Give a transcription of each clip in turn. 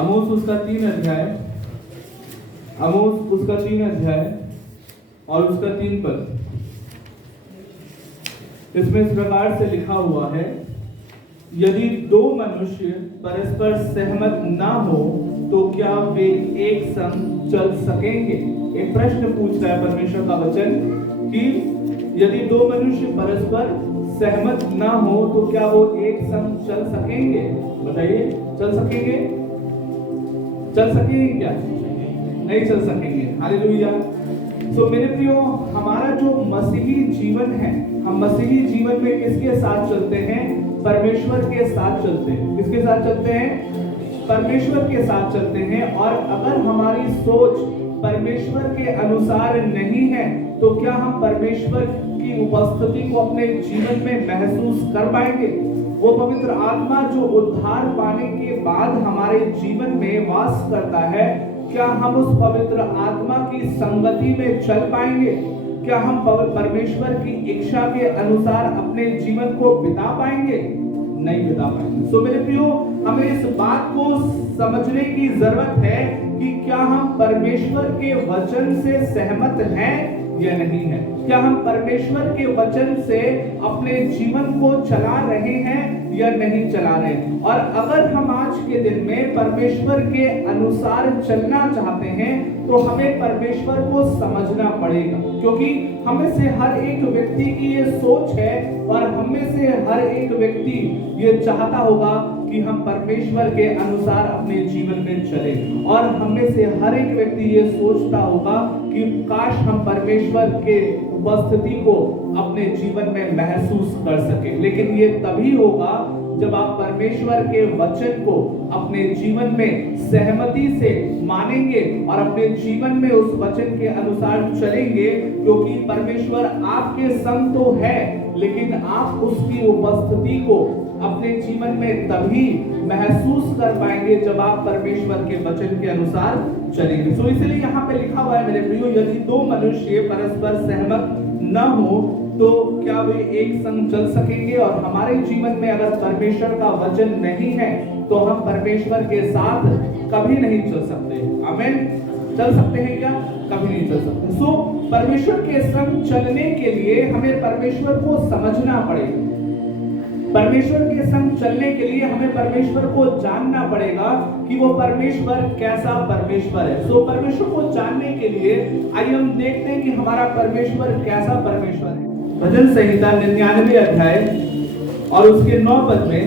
आमोस उसका 3 अध्याय, आमोस उसका 3 अध्याय और उसका 3 पद। इसमें इस प्रकार से लिखा हुआ है, यदि दो मनुष्य परस्पर सहमत ना हो तो क्या वे एक संग चल सकेंगे? एक प्रश्न पूछ रहा है परमेश्वर का वचन कि यदि दो मनुष्य परस्पर सहमत ना हो तो क्या वो एक संग चल सकेंगे? बताइए, चल सकेंगे? चल सकेंगे क्या? नहीं चल सकेंगे। हालेलुया। तो मेरे प्रियो, हमारा जो मसीही जीवन है, हम मसीही जीवन में किसके साथ चलते हैं? परमेश्वर के साथ चलते हैं। किसके साथ चलते हैं? परमेश्वर के साथ चलते हैं। और अगर हमारी सोच परमेश्वर के अनुसार नहीं है तो क्या हम परमेश्वर की उपस्थिति को अपने जीवन में महसूस कर पाएंगे? वो पवित्र आत्मा जो उद्धार पाने के बाद हमारे जीवन में वास करता है, क्या हम उस पवित्र आत्मा की संगति में चल पाएंगे? क्या हम परमेश्वर की इच्छा के अनुसार अपने जीवन को बिता पाएंगे? नहीं बिता पाएंगे। सो मेरे प्रियो, हमें इस बात को समझने की जरूरत है कि क्या हम परमेश्वर के वचन से सहमत हैं या नहीं है? क्या हम परमेश्वर के वचन से अपने जीवन को चला रहे हैं या नहीं चला रहे? और अगर हम आज के दिन में परमेश्वर के अनुसार चलना चाहते हैं तो हमें परमेश्वर को समझना पड़ेगा, क्योंकि हमें से हर एक व्यक्ति की ये सोच है और हमें से हर एक व्यक्ति ये चाहता होगा कि हम परमेश्वर के अनुसार अपने जीवन में चलें। और हमें से हर एक व्यक्ति ये सोचता होगा कि काश हम परमेश्वर के उपस्थिति को अपने जीवन में महसूस कर सके। लेकिन ये तभी होगा जब आप परमेश्वर के वचन को अपने जीवन में सहमति से मानेंगे और अपने जीवन में उस वचन के अनुसार चलेंगे, क्योंकि परमेश्वर आपके संग तो है, लेकिन आप उसकी उपस्थिति को अपने जीवन में तभी महसूस कर पाएंगे जब आप परमेश्वर के वचन के अनुसार चलेंगे। सो इसलिए यहाँ पे लिखा हुआ है मेरे प्रियो, यदि दो मनुष्य परस्पर सहमत न हो तो क्या वे एक संग चल सकेंगे? और हमारे जीवन में अगर परमेश्वर का वचन नहीं है तो हम परमेश्वर के साथ कभी नहीं चल सकते। आमीन। चल सकते हैं क्या? कभी नहीं चल सकते। सो परमेश्वर के संग चलने के लिए हमें परमेश्वर को समझना पड़ेगा। परमेश्वर के संग चलने के लिए हमें परमेश्वर को जानना पड़ेगा कि वो परमेश्वर कैसा परमेश्वर है। सो परमेश्वर को जानने के लिए आइए हम देखते हैं कि हमारा परमेश्वर कैसा परमेश्वर है। भजन संहिता 99 अध्याय और उसके 9 पद में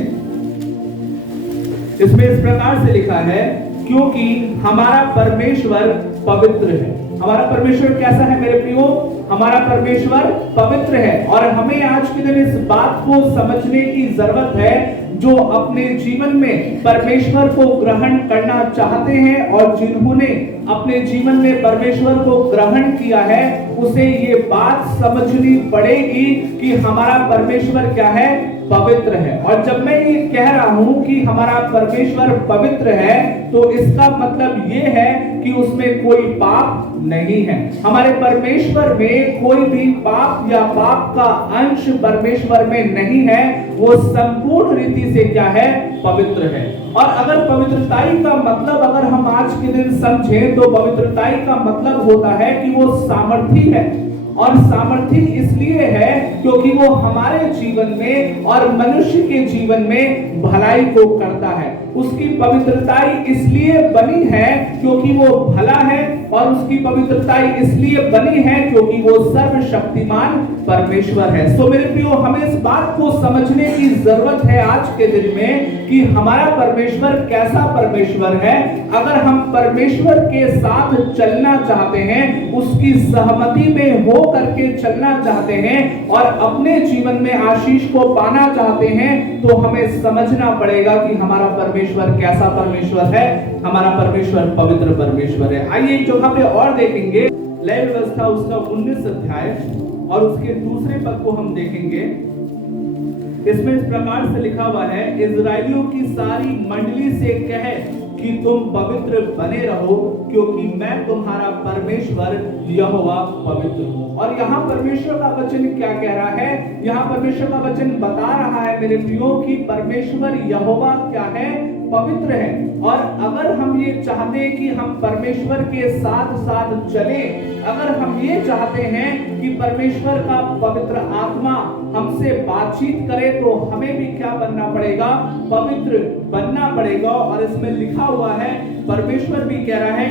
इसमें इस प्रकार से लिखा है, क्योंकि हमारा परमेश्वर पवित्र है। हमारा परमेश्वर कैसा है मेरे प्रियो? हमारा परमेश्वर पवित्र है। और हमें आज के दिन इस बात को समझने की जरूरत है, जो अपने जीवन में परमेश्वर को ग्रहण करना चाहते हैं और जिन्होंने अपने जीवन में परमेश्वर को ग्रहण किया है, उसे ये बात समझनी पड़ेगी कि हमारा परमेश्वर क्या है? पवित्र है। और जब मैं ये कह रहा हूं कि हमारा परमेश्वर पवित्र है तो इसका मतलब ये है कि उसमें कोई पाप नहीं है। हमारे परमेश्वर में कोई भी पाप या पाप का अंश परमेश्वर में नहीं है। वो संपूर्ण रीति से क्या है? पवित्र है। और अगर पवित्रताई का मतलब अगर हम आज के दिन समझें तो पवित्रताई का मतलब होता है कि वो सामर्थी है। और सामर्थी इसलिए है क्योंकि वो हमारे जीवन में और मनुष्य के जीवन में भलाई को करता है। उसकी पवित्रताई इसलिए बनी है क्योंकि वो भला है, और उसकी पवित्रताई इसलिए बनी है क्योंकि वो सर्वशक्तिमान परमेश्वर है। सो मेरे प्रियो, हमें इस बात को समझने की जरूरत है आज के दिन में कि हमारा परमेश्वर कैसा परमेश्वर है। अगर हम परमेश्वर के साथ चलना चाहते हैं, उसकी सहमति में हो करके चलना चाहते हैं और अपने जीवन में आशीष को पाना चाहते हैं, तो हमें समझना पड़ेगा कि हमारा परमेश्वर कैसा परमेश्वर है। हमारा परमेश्वर पवित्र परमेश्वर है। आइए एक जगह पे और देखेंगे, लय व्यवस्था उसका 19 अध्याय और उसके दूसरे पद को हम देखेंगे। इसमें इस प्रकार से लिखा हुआ है, इजराइलियों की सारी मंडली से कहे कि तुम पवित्र बने रहो, क्योंकि मैं तुम्हारा परमेश्वर यहोवा पवित्र हूँ। और यहाँ परमेश्वर का वचन क्या कह रहा है? यहाँ परमेश्वर का वचन बता रहा है मेरे प्रियो कि परमेश्वर यहोवा क्या है? पवित्र है। और अगर हम ये चाहते हैं कि हम परमेश्वर के साथ साथ चलें, अगर हम ये चाहते हैं कि परमेश्वर का पवित्र आत्मा हमसे बातचीत करे, तो हमें भी क्या बनना पड़ेगा? पवित्र बनना पड़ेगा। और इसमें लिखा हुआ है, परमेश्वर भी कह रहा है,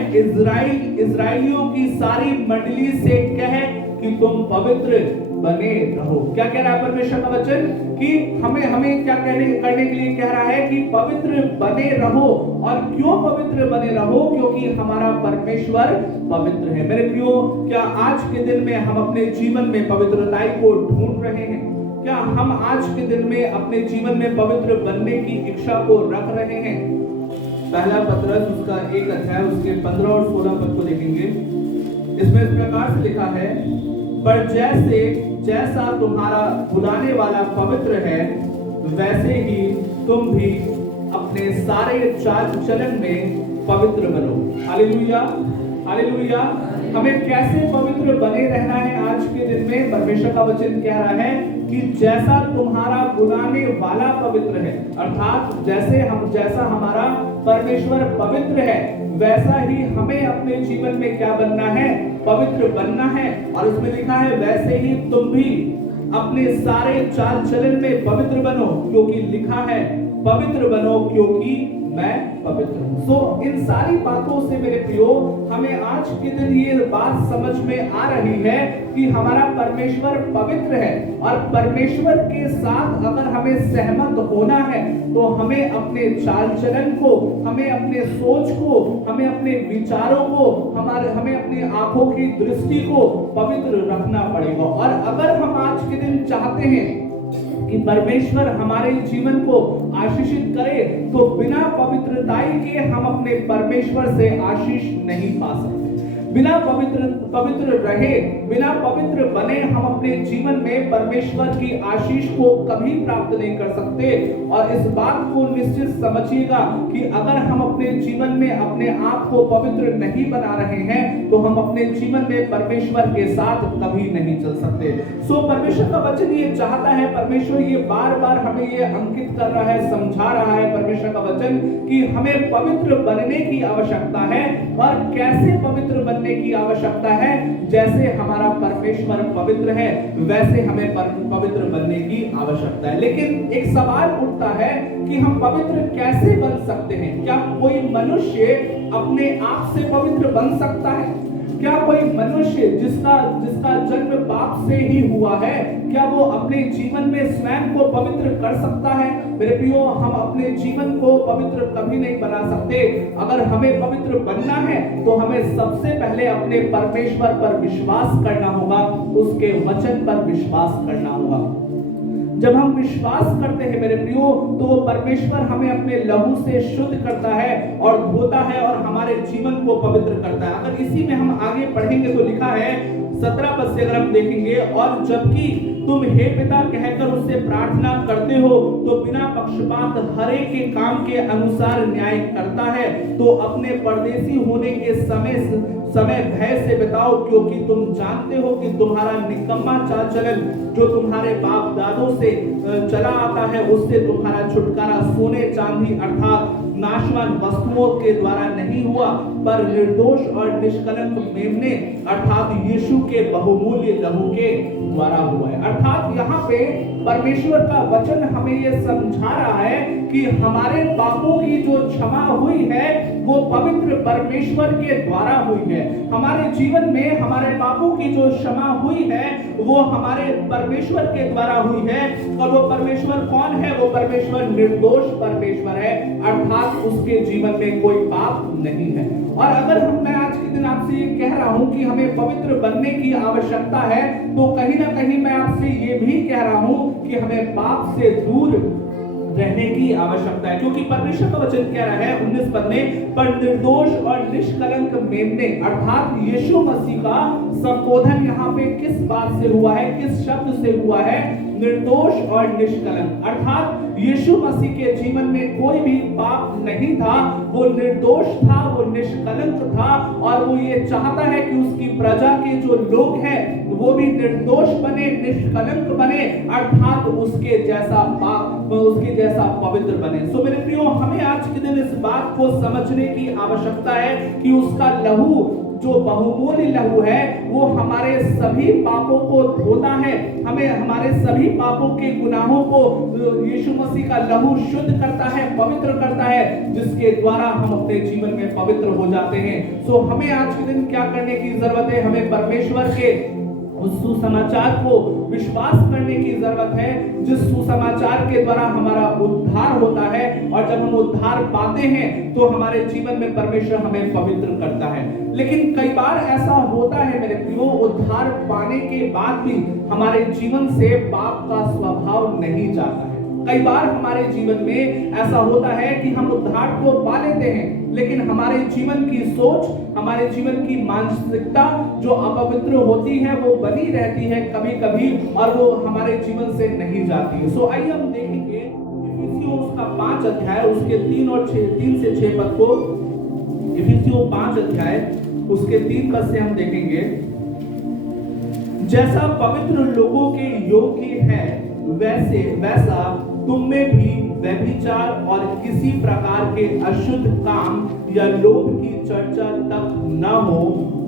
इस्राएलियों की सारी मंडली से कह कि तुम पवित्र बने रहो। क्या कह रहा है परमेश्वर का वचन? कि हमें क्या करने के लिए कह रहा है कि पवित्र बने रहो। और क्यों पवित्र बने रहो? क्योंकि हमारा परमेश्वर पवित्र है। मेरे प्रियो, क्या आज के दिन में हम अपने जीवन में पवित्रता को ढूंढ रहे हैं? क्या हम आज के दिन में अपने जीवन में पवित्र बनने की इच्छा को रख रहे हैं? पहला पत्रस उसका 1 अध्याय उसके 15 और 16 पद को देखेंगे। इसमें इस प्रकार से लिखा है, पर जैसा तुम्हारा बुलाने वाला पवित्र है, वैसे ही तुम भी अपने सारे चाल चलन में पवित्र बनो। Hallelujah, hallelujah. हमें कैसे पवित्र बने रहना है आज के दिन में? परमेश्वर का वचन कह रहा है कि जैसा तुम्हारा बुलाने वाला पवित्र है, अर्थात जैसा हमारा परमेश्वर पवित्र है, वैसा ही हमें अपने जीवन में क्या बनना है? पवित्र बनना है। और उसमें लिखा है, वैसे ही तुम भी अपने सारे चाल चलन में पवित्र बनो, क्योंकि लिखा है, पवित्र बनो क्योंकि मैं पवित्र हूं। सो इन सारी बातों से मेरे प्रियो, हमें आज के दिन ये बात समझ में आ रही है कि हमारा परमेश्वर पवित्र है। और परमेश्वर के साथ अगर हमें सहमत होना है, तो हमें अपने चाल चलन को, हमें अपने सोच को, हमें अपने विचारों को, हमें अपनी आंखों की दृष्टि को पवित्र रखना पड़ेगा। और अगर हम आज के दिन चाहते हैं कि परमेश्वर हमारे जीवन को आशीषित करे, तो बिना पवित्रताई के हम अपने परमेश्वर से आशीष नहीं पा सकते। बिना पवित्र रहे, बिना पवित्र बने हम अपने जीवन में परमेश्वर की आशीष को कभी प्राप्त नहीं कर सकते। और इस बात को निश्चित समझिएगा कि अगर हम अपने जीवन में अपने आप को पवित्र नहीं बना रहे हैं, तो हम अपने जीवन में परमेश्वर के साथ कभी नहीं चल सकते। सो परमेश्वर का वचन ये चाहता है, परमेश्वर ये बार बार हमें ये अंकित कर रहा है, समझा रहा है परमेश्वर का वचन कि हमें पवित्र बनने की आवश्यकता है। और कैसे पवित्र बनने की आवश्यकता है? जैसे हमारा परमेश्वर पवित्र है, वैसे हमें पवित्र बनने की आवश्यकता है। लेकिन एक सवाल उठता है कि हम पवित्र कैसे बन सकते हैं? क्या कोई मनुष्य अपने आप से पवित्र बन सकता है? क्या कोई मनुष्य जिसका जन्म पाप से ही हुआ है, क्या वो अपने जीवन में स्वयं को पवित्र कर सकता है? मेरे प्रियो, हम अपने जीवन को पवित्र कभी नहीं बना सकते। अगर हमें पवित्र बनना है, तो हमें सबसे पहले अपने परमेश्वर पर विश्वास करना होगा, उसके वचन पर विश्वास करना होगा। जब हम विश्वास करते हैं मेरे प्रियो, तो वो परमेश्वर हमें अपने लहू से शुद्ध करता है और धोता है और हमारे जीवन को पवित्र करता है। अगर इसी में हम आगे पढ़ेंगे तो लिखा है 17 पद से अगर हम देखेंगे, और जबकि तुम हे पिता कहकर उससे प्रार्थना करते हो, तो बिना पक्षपात हर एक के काम के अनुसार न्याय करता है। तो अपने परदेशी होने के समय भय से बिताओ, क्योंकि तुम जानते हो कि तुम्हारा निकम्मा चाल चलन जो तुम्हारे बाप दादों से चला आता है, उससे तुम्हारा छुटकारा सोने चांदी अर्थात नाशवान वस्तुओं के द्वारा नहीं हुआ, पर निर्दोष और निष्कलंक मेमने अर्थात यीशु के बहुमूल्य लहू के द्वारा हुआ है। अर्थात यहाँ पे परमेश्वर का वचन हमें ये समझा रहा है कि हमारे पापों की जो क्षमा हुई है, वो पवित्र परमेश्वर के द्वारा हुई है। हमारे जीवन में हमारे पापों की जो क्षमा हुई है, वो हमारे परमेश्वर के द्वारा हुई है। और वो परमेश्वर कौन है? वो परमेश्वर निर्दोष परमेश्वर है, अर्थात उसके जीवन में कोई पाप नहीं है। और अगर मैं आज के दिन आपसे ये कह रहा हूं कि हमें पवित्र बनने की आवश्यकता है, तो कहीं ना कहीं मैं आपसे ये भी कह रहा हूं कि हमें पाप से दूर रहने की आवश्यकता है। क्योंकि परमेश्वर का वचन कह रहा है 19 पद में, पर निर्दोष और निष्कलंक मेमने, अर्थात यीशु मसीह का संबोधन यहाँ पे किस बात से हुआ है, किस शब्द से हुआ है? निर्दोष और निष्कलंक। अर्थात यीशु मसीह के जीवन में कोई भी पाप नहीं था, वो निर्दोष था, वो निष्कलंक था, और वो ये चाहता है कि उसकी प्रजा के जो लोग हैं वो भी निर्दोष बने, निष्कलंक बने, अर्थात उसके जैसा पाप, उसके जैसा पवित्र बने। सो मेरे प्रियो, हमें आज के दिन इस बात को समझने की आवश्यकता है कि उसका लहू, जो बहुमूल्य लहू है, वो हमारे सभी पापों को धोता है, हमें हमारे सभी पापों के गुनाहों को यीशु मसीह का लहू शुद्ध करता है, पवित्र करता है, जिसके द्वारा हम अपने जीवन में पवित्र हो जाते हैं। सो हमें आज के दिन क्या करने की जरूरत है? हमें परमेश्वर के उस सुसमाचार को विश्वास करने की जरूरत है, जिस सुसमाचार के द्वारा हमारा उद्धार होता है, और जब हम उद्धार पाते हैं तो हमारे जीवन में परमेश्वर हमें पवित्र करता है। लेकिन कई बार ऐसा होता है मेरे प्रियो, उद्धार पाने के बाद भी हमारे जीवन से पाप का स्वभाव नहीं जाता है। कई बार हमारे जीवन में ऐसा होता है कि हम उद्धार को पा लेते हैं, लेकिन हमारे जीवन की सोच, हमारे जीवन की मानसिकता जो अपवित्र होती है वो बनी रहती है कभी कभी, और वो हमारे जीवन से नहीं जाती है। सो आइए हम देखेंगे इफिसियों उसका 5 अध्याय उसके 3 से 6 पद को। इफिसियों 5 अध्याय उसके 3 पद से हम देखेंगे, जैसा पवित्र लोगों के योग्य है वैसा तुम में भी व्यभिचार और किसी प्रकार के अशुद्ध काम या लोभ की चर्चा तक न हो,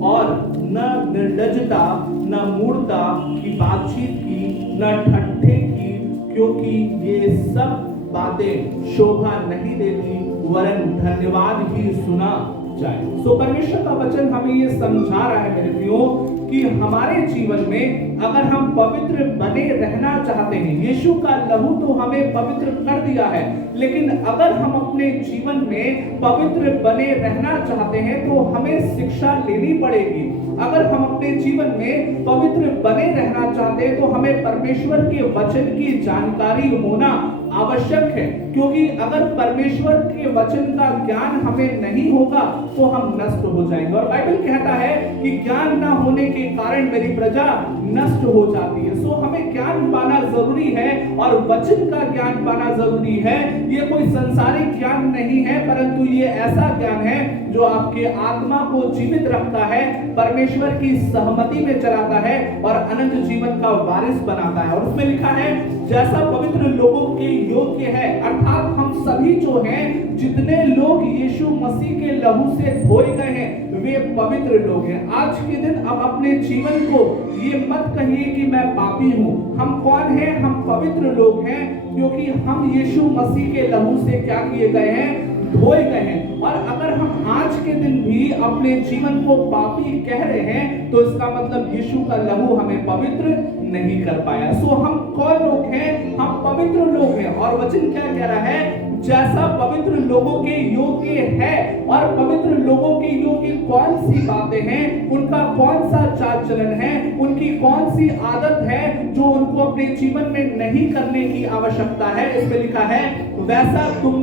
और न निर्लज्जता, न मूर्खता की बातचीत की, न ठट्ठे की, क्योंकि ये सब बातें शोभा नहीं देती, वरन धन्यवाद ही सुना जाए। सो परमेश्वर का वचन हमें ये समझा रहा है मेरे प्रियो कि हमारे जीवन में अगर हम पवित्र बने रहना चाहते हैं, यीशु का लहू तो हमें पवित्र कर दिया है, लेकिन अगर हम अपने जीवन में पवित्र बने रहना चाहते हैं तो हमें शिक्षा लेनी पड़ेगी। अगर हम अपने जीवन में पवित्र बने रहना चाहते हैं तो हमें परमेश्वर के वचन की जानकारी होना आवश्यक है, क्योंकि अगर परमेश्वर के वचन का ज्ञान हमें नहीं होगा तो हम नष्ट हो जाएंगे। और बाइबल कहता है कि ज्ञान ना होने के कारण मेरी प्रजा नष्ट हो जाती है। सो हमें ज्ञान पाना जरूरी है, और वचन का ज्ञान पाना जरूरी है। ये कोई संसारिक ज्ञान नहीं है, परंतु ये ऐसा ज्ञान है जो आपके आत्मा को जीवित रखता है, परमेश्वर की सहमति में चलाता है, और अनंत जीवन का वारिस बनाता है। और उसमें लिखा है जैसा पवित्र लोगों के योग्य है, अर्थात हम सभी जो हैं, जितने लोग यीशु मसीह के लहू से धोए गए हैं वे पवित्र लोग हैं। आज के दिन अब अपने जीवन को ये मत कहिए कि मैं पापी हूँ। हम कौन हैं? हम पवित्र लोग हैं, क्योंकि हम यीशु मसीह के लहू से क्या किए गए हैं? धोए गए हैं। और अगर हम आज के दिन भी अपने जीवन को पापी कह रहे हैं तो इसका मतलब यीशु का लहू हमें पवित्र नहीं कर पाया। सो हम कौन लोग हैं? हम पवित्र लोग हैं। और वचन क्या कह रहा है? जैसा पवित्र लोगों के योग्य है। और पवित्र लोगों के योग्य कौन सी बातें हैं, उनका कौन सा चाल चलन है, उनकी कौन सी आदत है जो उनको अपने जीवन में नहीं करने की आवश्यकता है। इसमें लिखा है वैसा तुम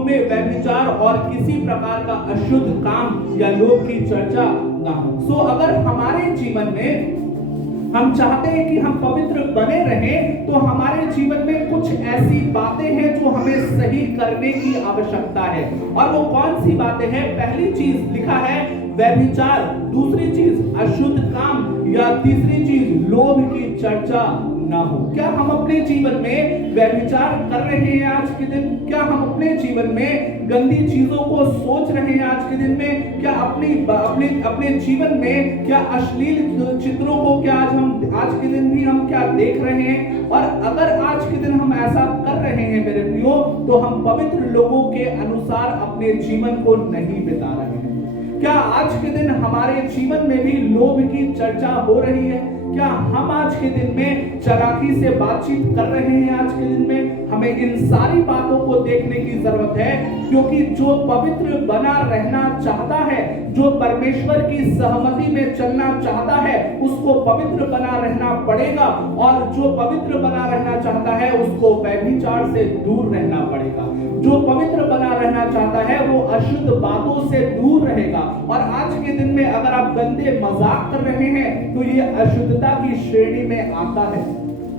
में व्यभिचार और किसी प्रकार का अशुद्ध काम या लोभ की चर्चा ना हो। सो अगर हमारे जीवन में हम चाहते हैं कि हम पवित्र बने रहें तो हमारे जीवन में कुछ ऐसी बातें हैं जो हमें सही करने की आवश्यकता है। और वो कौन सी बातें हैं? पहली चीज लिखा है व्यभिचार, दूसरी चीज अशुद्ध काम, या तीसरी चीज लोभ की चर्चा ना हो। क्या हम अपने जीवन में व्यभिचार कर रहे हैं आज के दिन? क्या हम अपने जीवन में गंदी चीजों को सोच रहे हैं आज के दिन में? क्या अपने जीवन में क्या अश्लील चित्रों को क्या आज के दिन भी हम क्या देख रहे हैं? और अगर आज के दिन हम ऐसा कर रहे हैं मेरे प्रियो, तो हम पवित्र लोगों के अनुसार अपने जीवन को नहीं बिता रहे हैं। क्या आज के दिन हमारे जीवन में भी लोभ की चर्चा हो रही है? क्या हम आज के दिन में चालाकी से बातचीत कर रहे हैं? आज के दिन में हमें इन सारी बातों को देखने की जरूरत है, क्योंकि जो पवित्र बना रहना चाहता है, जो परमेश्वर की सहमति में चलना चाहता है, उसको पवित्र बना रहना पड़ेगा। और जो पवित्र बना रहना चाहता है उसको व्यभिचार से दूर रहना पड़ेगा। जो पवित्र बना रहना चाहता है वो अशुद्ध बातों से दूर रहेगा। और आज के दिन में अगर आप गंदे मजाक कर रहे हैं तो ये अशुद्धता की श्रेणी में आता है।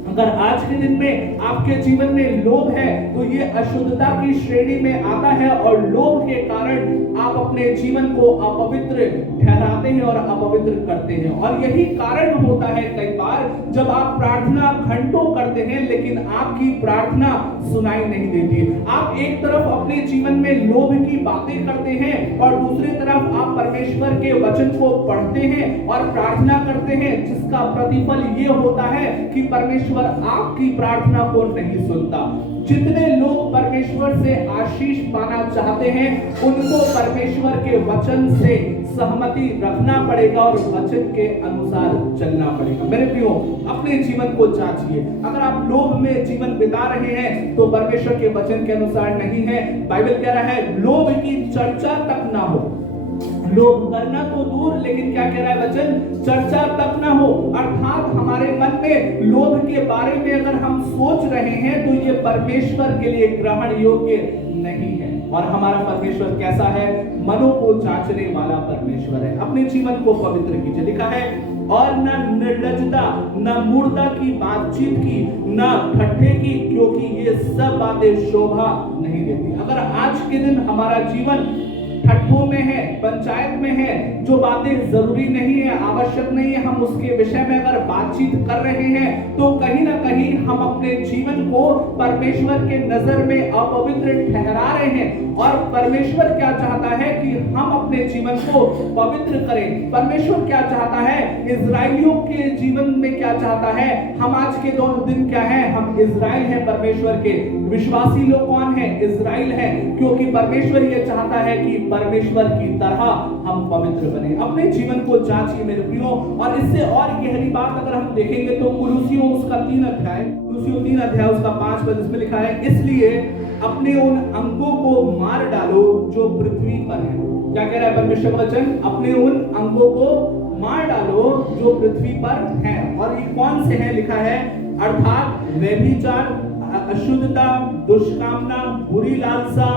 अगर आज के दिन में आपके जीवन में लोभ है तो ये अशुद्धता की श्रेणी में आता है, और लोभ के कारण आप अपने जीवन को अपवित्र ठहराते हैं और अपवित्र करते हैं। और यही कारण होता है कई बार जब आप प्रार्थना घंटों करते हैं लेकिन आपकी प्रार्थना सुनाई नहीं देती। आप एक तरफ अपने जीवन में लोभ की बातें करते हैं और दूसरी तरफ आप परमेश्वर के वचन को पढ़ते हैं और प्रार्थना करते हैं, जिसका प्रतिफल ये होता है कि परमेश्वर आपकी प्रार्थना को नहीं सुनता। जितने लोग परमेश्वर से आशीष पाना चाहते हैं उनको परमेश्वर के वचन से सहमति रखना पड़ेगा और वचन के अनुसार चलना पड़ेगा। मेरे प्रियो, अपने जीवन को जांचिए। अगर आप लोभ में जीवन बिता रहे हैं तो परमेश्वर के वचन के अनुसार नहीं है। बाइबल कह रहा है लोभ की चर्चा तक ना हो। लोभ करना तो दूर, लेकिन क्या कह रहा है वचन, चर्चा तक ना हो। अर्थात हमारे मन में लोभ के बारे में अगर हम सोच रहे हैं तो ये परमेश्वर के लिए ग्रहण योग्य नहीं है। और हमारा परमेश्वर कैसा है? मनों को जांचने वाला परमेश्वर है। अपने जीवन को पवित्र कीजिए। लिखा है और न निर्लज्जता, न मूर्खता की बातचीत की, न ठट्ठे की, क्योंकि ये सब बातें शोभा नहीं देती। अगर आज के दिन हमारा जीवन ठट्ठों में है, पंचायत में है, जो बातें जरूरी नहीं है, आवश्यक नहीं है, हम उसके विषय में अगर बातचीत कर रहे हैं तो कहीं ना कहीं हम अपने जीवन को परमेश्वर के नजर में अपवित्र ठहरा रहे हैं। और परमेश्वर क्या चाहता है कि हम अपने जीवन को पवित्र करें। परमेश्वर क्या चाहता है? इजराइलियों के जीवन में क्या चाहता है? हम आज के दिन क्या है? हम इजराइल हैं परमेश्वर के। विश्वासी लोग कौन है? इजराइल है, क्योंकि परमेश्वर ये चाहता है कि परमेश्वर की तरह हम पवित्र बने। अपने जीवन को जांचिए मेरे प्रियो। और इससे और गहरी बात अगर हम देखेंगे तो कुलुसियों उसका 3 अध्याय उसका 5 पद इसमें लिखा है, इसलिए अपने उन अंगों को मार डालो जो पृथ्वी पर है। क्या कह रहा है परमेश्वर वचन? अपने उन अंगों को मार डालो जो पृथ्वी पर है। और ये कौन से हैं? लिखा है अर्थात व्यभिचार, अशुद्धता, दुष्कामना, बुरी लालसा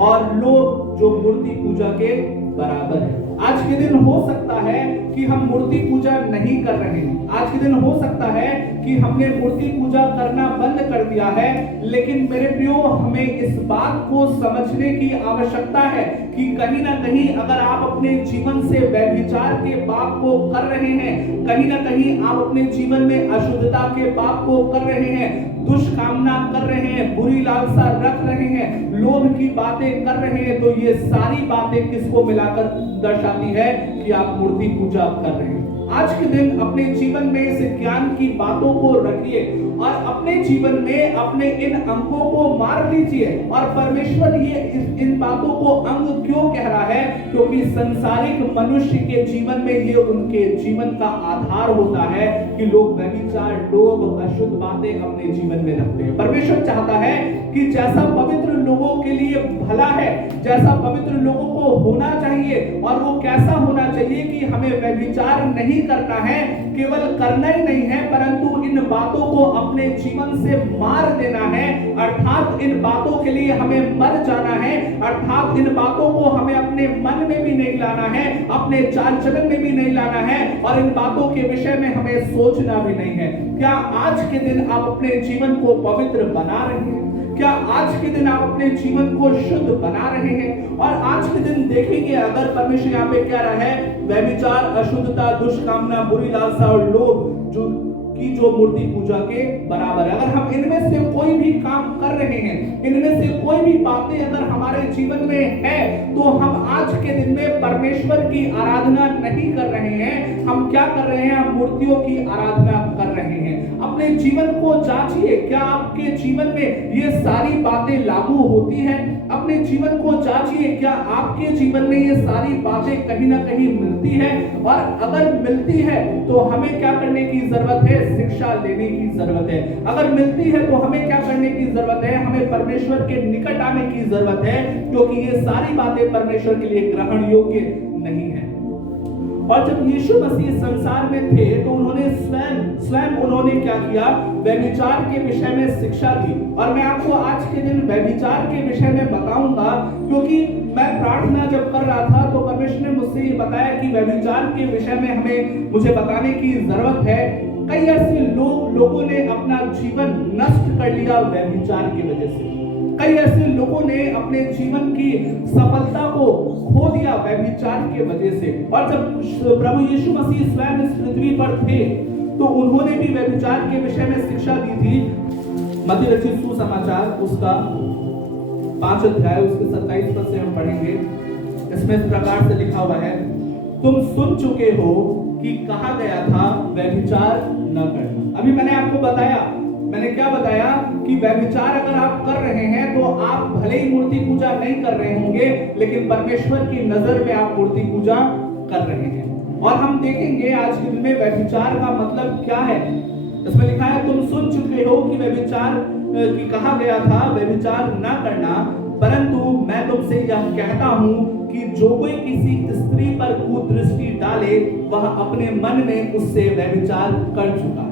और लोभ जो मूर्ति पूजा के बराबर है। आज के दिन हो सकता है कि हम मूर्ति पूजा नहीं कर रहे हैं। आज के दिन हो सकता है कि हमने मूर्ति पूजा करना बंद कर दिया है, लेकिन मेरे प्रियो हमें इस बात को समझने की आवश्यकता है कि कहीं ना कहीं अगर आप अपने जीवन से व्यभिचार के पाप को कर रहे हैं, कहीं ना कहीं आप अपने जीवन में अशुद्धता के पाप को कर रहे हैं, दुष्कामना कर रहे हैं, बुरी लालसा रख रहे हैं, लोभ की बातें कर रहे हैं, तो ये सारी बातें किसको मिलाकर दर्शाती है कि आप मूर्ति पूजा कर रहे हैं। आज के दिन अपने जीवन में इस ज्ञान की बातों को रखिए और अपने जीवन में अपने इन अंगों को मार लीजिए। और परमेश्वर ये इन बातों को अंग क्यों कह रहा है? क्योंकि संसारिक मनुष्य के जीवन में ये उनके जीवन का आधार होता है कि लोग व्यभिचार, लोभ, अशुद्ध बातें अपने जीवन में रखते हैं। परमेश्वर चाहता है कि जैसा पवित्र लोगों के लिए भला है, जैसा पवित्र लोगों को होना चाहिए, और वो कैसा होना चाहिए कि हमें व्यभिचार नहीं करना है, केवल करना ही नहीं है परंतु इन बातों को अपने जीवन से मार देना है। अर्थात इन बातों के लिए हमें मर जाना है, अर्थात इन बातों को हमें अपने मन में भी नहीं लाना है, अपने चाल चलन में भी नहीं लाना है, और इन बातों के विषय में हमें सोचना भी नहीं है। क्या आज के दिन आप अपने जीवन को पवित्र बना रहे हैं? क्या आज के दिन आप अपने जीवन को शुद्ध बना रहे हैं? और आज के दिन देखेंगे अगर परमेश्वर यहाँ पे कह रहा है व्यभिचार, अशुद्धता, दुष्कामना, बुरी लालसा और लोभ जो मूर्ति पूजा के बराबर है। अगर हम इनमें से कोई भी काम कर रहे हैं, इनमें से कोई भी बातें अगर हमारे जीवन में है, तो हम आज के दिन में परमेश्वर की आराधना नहीं कर रहे हैं। हम क्या कर रहे हैं? हम मूर्तियों की आराधना कर रहे हैं। अपने जीवन को जांचिए, क्या आपके जीवन में ये सारी बातें लागू होती हैं? अपने जीवन को जांचिए, क्या आपके जीवन में ये सारी बातें कहीं ना कहीं मिलती है? और अगर मिलती है तो हमें क्या करने की जरूरत है? शिक्षा लेने की जरूरत है। अगर मिलती है तो हमें क्या करने की जरूरत है? हमें परमेश्वर के निकट आने की जरूरत है, क्योंकि ये सारी बातें परमेश्वर के लिए ग्रहण योग्य नहीं है। और जब यीशु मसीह संसार में थे तो उन्होंने स्वयं उन्होंने क्या किया? व्यभिचार के विषय में शिक्षा दी। और मैं आपको आज के दिन व्यभिचार के विषय में बताऊंगा, क्योंकि मैं प्रार्थना जब कर रहा था तो परमेश्वर ने मुझसे ये बताया कि व्यभिचार के विषय में मुझे बताने की जरूरत है। कई ऐसे लोगों ने अपना जीवन नष्ट कर लिया व्यभिचार की वजह से। कई ऐसे लोगों ने अपने जीवन की सफलता को खो दिया व्यभिचार के वजह से। और जब प्रभु यीशु मसीह स्वयं इस पृथ्वी पर थे तो उन्होंने भी व्यभिचार के विषय में शिक्षा दी थी। मत्ती रचित सुसमाचार उसका 5 अध्याय उसके 27 पद से हम पढ़ेंगे। इसमें इस प्रकार से लिखा हुआ है, तुम सुन चुके हो कि कहा गया था व्यभिचार न करना। अभी मैंने क्या बताया कि व्यभिचार अगर आप कर रहे हैं तो आप भले ही मूर्ति पूजा नहीं कर रहे होंगे, लेकिन परमेश्वर की नजर में आप मूर्ति पूजा कर रहे हैं। और हम देखेंगे आज के दिन में व्यभिचार का मतलब क्या है। इसमें लिखा है, तुम सुन चुके हो कि व्यभिचार की कहा गया था व्यभिचार न करना, परंतु मैं तुमसे यह कहता हूं कि जो कोई किसी स्त्री पर कुदृष्टि डाले वह अपने मन में उससे व्यभिचार कर चुका है।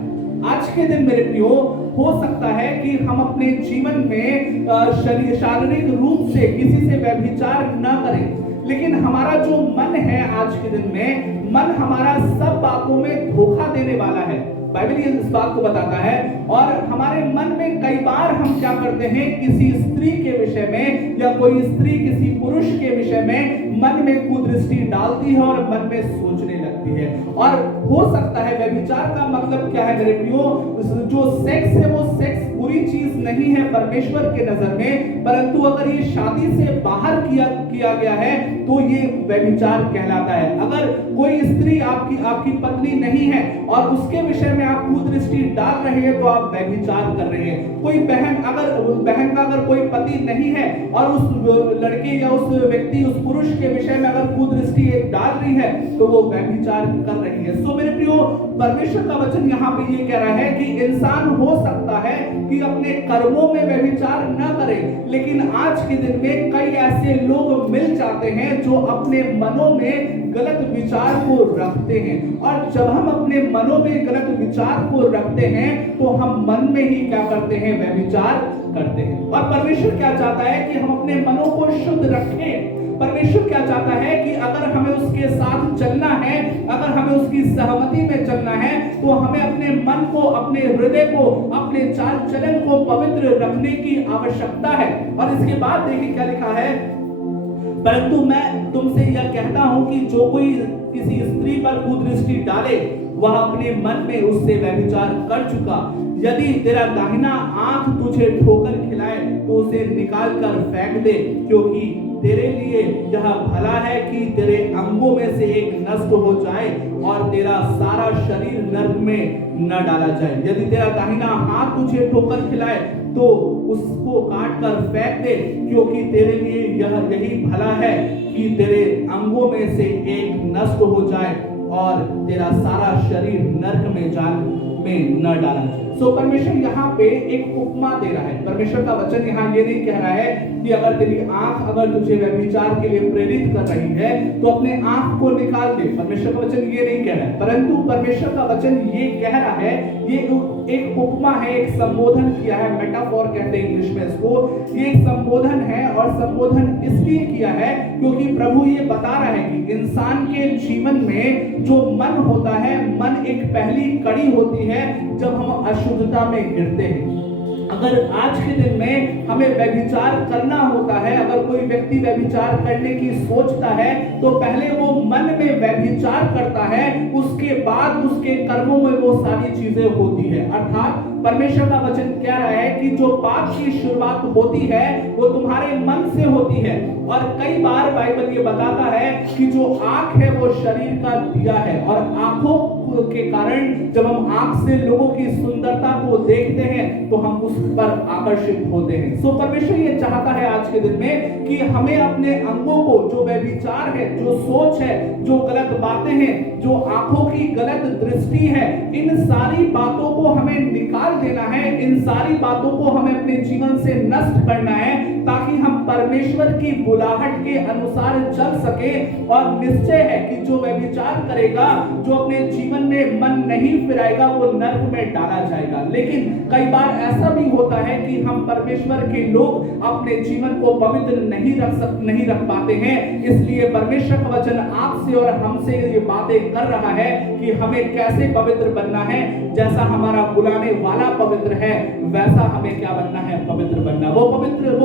आज के दिन मेरे प्रियो, हो सकता है कि हम अपने जीवन में शारीरिक रूप से किसी से व्यभिचार न करें, लेकिन हमारा जो मन है आज के दिन में, मन हमारा सब बातों में धोखा देने वाला है। बाइबल इस बात को बताता है। और हमारे मन में कई बार हम क्या करते हैं, किसी स्त्री के विषय में या कोई स्त्री किसी पुरुष के विषय में मन में कुदृष्टि डालती है और मन में सोचने लगती है। और हो सकता है व्यभिचार का मतलब क्या है मेरे प्रियो, जो सेक्स है वो सेक्स बुरी चीज नहीं है परमेश्वर के नजर में, परंतु अगर ये शादी से बाहर किया गया है तो ये व्यभिचार कहलाता है। अगर कोई स्त्री आपकी पत्नी नहीं है और उसके विषय में आप कुदृष्टि डाल रहे हैं तो आप व्यभिचार कर रहे हैं। कोई बहन का अगर कोई पति नहीं है और उस लड़के या उस व्यक्ति उस पुरुष के विषय में अगर कुदृष्टि डाल रही है तो वो व्यभिचार कर रही है। सो मेरे प्रियो, परमेश्वर का वचन यहाँ पे ये कह रहा है कि इंसान हो सकता है कि अपने कर्मों में व्यभिचार न करे, लेकिन आज के दिन में कई ऐसे लोग मिल जाते हैं जो अपने मनों में गलत विचार को रखते हैं। और जब हम अपने मनों में गलत विचार को रखते हैं तो हम मन में ही क्या करते हैं? व्यभिचार करते हैं। और परमेश्वर क्या चाहता है कि हम अपने मनों को शुद्ध रखें। परमेश्वर क्या चाहता है कि अगर हमें उसके साथ चलना है, अगर हमें उसकी सहमति में चलना है, तो हमें अपने मन को, अपने हृदय को, अपने चाल चलन को पवित्र रखने की आवश्यकता है। और इसके बाद देखिए क्या लिखा है, परंतु मैं तुमसे यह कहता हूं कि जो कोई किसी स्त्री पर कुदृष्टि डाले वह अपने मन में उससे व्यभिचार कर चुका। यदि तेरा दाहिना आंख तुझे ठोकर खिलाए तो उसे निकाल कर फेंक दे, क्योंकि तेरे लिए यह भला है कि तेरे अंगों में से एक नष्ट हो जाए और तेरा सारा शरीर नरक में न डाला जाए। यदि तेरा दाहिना हाथ तुझे ठोकर खिलाए तो उसको काट कर फेंक दे, क्योंकि तेरे लिए यही भला है कि तेरे अंगों में से एक नष्ट हो जाए और तेरा सारा शरीर नरक में न डाला जाए। सो परमेश्वर यहाँ पे एक उपमा दे रहा है। परमेश्वर का वचन यहाँ ये नहीं कह रहा है कि अगर तेरी आंख अगर तुझे व्यभिचार के लिए प्रेरित कर रही है तो अपने आंख को निकाल दे। परमेश्वर का वचन ये नहीं कह रहा है, परंतु परमेश्वर का वचन ये कह रहा है, ये एक उपमा है, एक संबोधन किया है, मेटाफोर कहते हैं इंग्लिश में इसको। ये एक संबोधन है और संबोधन इसलिए किया है क्योंकि प्रभु ये बता रहा है कि इंसान के जीवन में जो मन होता है, मन एक पहली कड़ी होती है जब हम अशुद्धता में गिरते हैं। अगर आज के दिन में हमें व्यभिचार करना होता है, अगर कोई व्यक्ति व्यभिचार करने की सोचता है तो पहले वो मन में व्यभिचार करता है, उसके बाद उसके कर्मों में वो सारी चीजें होती है। अर्थात परमेश्वर का वचन कह रहा है कि जो पाप की शुरुआत होती है वो तुम्हारे मन से होती है। और कई बार बाइबल ये बताता है कि जो आंख है वो शरीर का दिया है और आंखों के कारण जब हम आंख से लोगों की सुंदरता को देखते हैं तो हम उस पर आकर्षित होते हैं। सो परमेश्वर ये चाहता है आज के दिन में कि हमें अपने अंगों को, जो व्यभिचार है, जो सोच है, जो गलत बातें हैं, जो आंखों की गलत दृष्टि है, इन सारी बातों को हमें निकाल देना है, इन सारी बातों को हमें अपने जीवन से नष्ट करना है, ताकि हम परमेश्वर की बुलाहट के अनुसार चल सके। और निश्चय है कि जो व्यभिचार करेगा, जो अपने जीवन में मन नहीं फिराएगा, वो नरक में डाला जाएगा। लेकिन कई बार ऐसा भी होता है कि हम परमेश्वर के लोग अपने जीवन को पवित्र नहीं रख पाते हैं। इसलिए परमेश्वर का वचन आपसे और हमसे ये बातें कर रहा है कि हमें कैसे पवित्र बनना है। जैसा हमारा बुलाने वाला पवित्र है, वैसा हमें क्या बनना है? पवित्र बनना। वो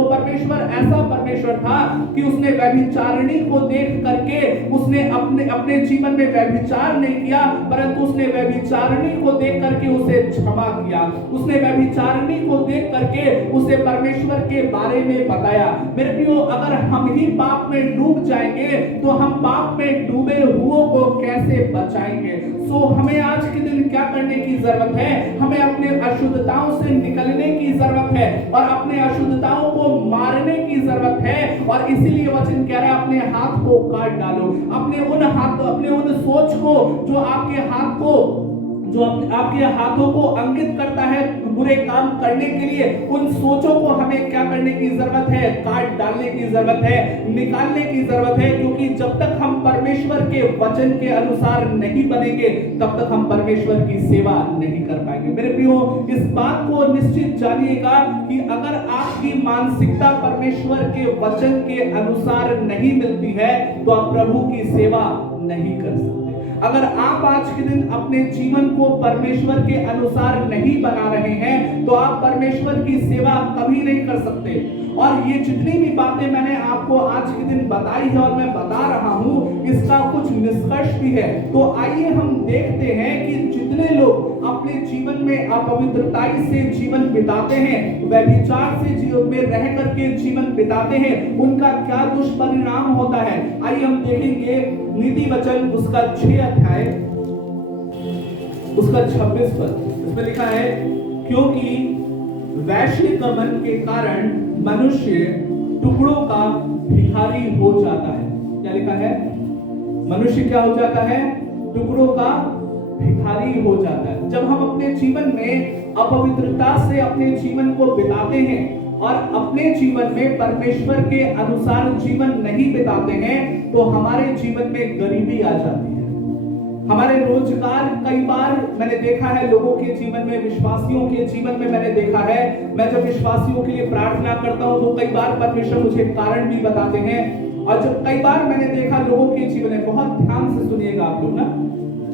परमेश्वर ऐसा परमेश्वर था कि उसने व्यभिचारिणी को देख करके उसने अपने जीवन में व्यभिचार नहीं किया, परंतु उसने व्यभिचारिणी को देख करके उसे क्षमा किया। उसने व्यभिचारिणी को देख करके उसे परमेश्वर के बारे में बताया। मेरे प्रियो, अगर हम ही पाप में डूब जाएंगे तो हम पाप में डूबे हुओं को कैसे बचाएंगे? सो हमें आज के दिन क्या करने की जरूरत है? हमें अपने अशुद्धताओं से निकलने की जरूरत है और अपने अशुद्धताओं को मारने की जरूरत है। और इसीलिए वचन कह रहा है, अपने हाथ को काट डालो। अपने उन सोच को जो आपके हाथों को अंकित करता है बुरे काम करने के लिए, उन सोचों को हमें क्या करने की जरूरत है? काट डालने की जरूरत है, निकालने की जरूरत है। क्योंकि जब तक हम परमेश्वर के वचन के अनुसार नहीं बनेंगे, तब तक हम परमेश्वर की सेवा नहीं कर पाएंगे। मेरे प्रियो, इस बात को निश्चित जानिएगा कि अगर आपकी मानसिकता परमेश्वर के वचन के अनुसार नहीं मिलती है तो आप प्रभु की सेवा नहीं कर सकते। अगर आप आज के दिन अपने जीवन को परमेश्वर के अनुसार नहीं बना रहे हैं तो आप परमेश्वर की सेवा कभी नहीं कर सकते। और ये जितनी भी बातें मैंने आपको आज के दिन बताई है और मैं बता रहा हूं, इसका कुछ निष्कर्ष भी है। तो आइए हम देखते हैं कि जितने लोग अपने जीवन में अपवित्रताई से जीवन बिताते हैं, व्यभिचार से जीवन में रह करके जीवन बिताते हैं, उनका क्या दुष्परिणाम होता है। आइए हम देखेंगे नीति वचन उसका 6 अध्याय उसका 26 पद। इसमें लिखा है, क्योंकि वैश्विक गमन के कारण मनुष्य टुकड़ों का भिखारी हो जाता है। क्या लिखा है? मनुष्य क्या हो जाता है? टुकड़ों का भिखारी हो जाता है। जब हम अपने जीवन में अपवित्रता से अपने जीवन को बिताते हैं और अपने जीवन में परमेश्वर के अनुसार जीवन नहीं बिताते हैं, तो हमारे जीवन में गरीबी आ जाती है। हमारे रोजगार, कई बार मैंने देखा है लोगों के जीवन में, विश्वासियों के जीवन में मैंने देखा है, मैं जब विश्वासियों के लिए प्रार्थना करता हूं तो कई बार परमेश्वर मुझे कारण भी बताते हैं। और जब कई बार मैंने देखा लोगों के जीवन में, बहुत ध्यान से सुनिएगा आप लोग ना,